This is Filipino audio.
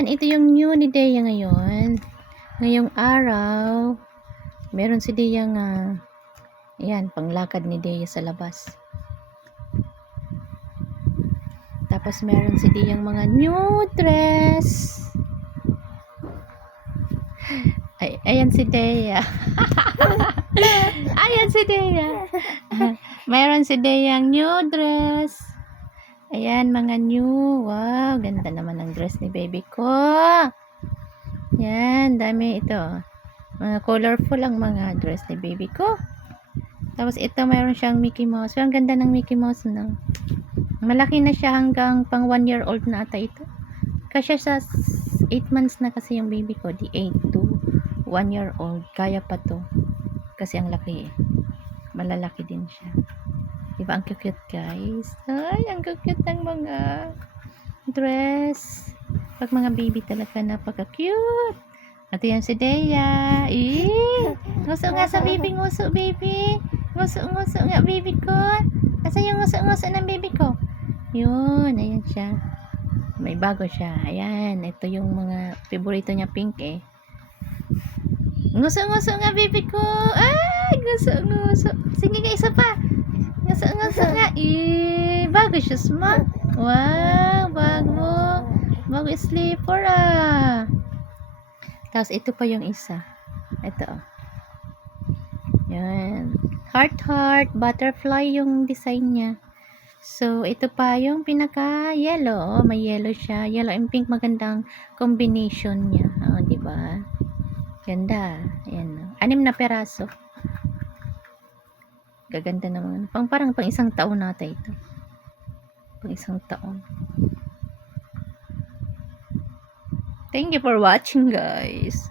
Ayan, ito yung new ni Dea ngayon. Ngayong araw, meron si Dea nga, ayan, panglakad ni Dea sa labas. Tapos meron si Dea mga new dress. Ayan si Dea. Ayan si Dea. Meron si Dea new dress. Ayan, mga new. Wow, ganda naman ng dress ni baby ko. Yan, dami ito. Mga colorful ang mga dress ni baby ko. Tapos ito, mayroon siyang Mickey Mouse. So, ang ganda ng Mickey Mouse, no? Malaki na siya hanggang pang 1 year old na ata ito. Kasi sa 8 months na kasi yung baby ko. Di 8 to 1 year old. Kaya pa to. Kasi ang laki eh. Malalaki din siya. Diba ang cute guys? Ay, ang cute ng mga dress. Pag mga baby talaga napaka-cute. At yan si Dea. Nguso nga sa baby, nguso baby. Nguso nga baby ko. Asa yung nguso ng baby ko? Yun, ayan siya. May bago siya. Ayan, ito yung mga favorito niya pink eh. Nguso nga baby ko. Ay, nguso. Sige nga, isa pa. Nguso nga. Bago siya, smart. Wow, bago. Bago sleeper ah. Tapos ito pa yung isa. Ito. Yan. Heart, butterfly yung design niya. So, ito pa yung pinaka yellow. May yellow siya. Yellow and pink, magandang combination niya. Oh, di ba? Ganda. Ayan. 6 na peraso. Gaganda naman. Parang pang isang taon nata ito. Pang isang taon. Thank you for watching, guys.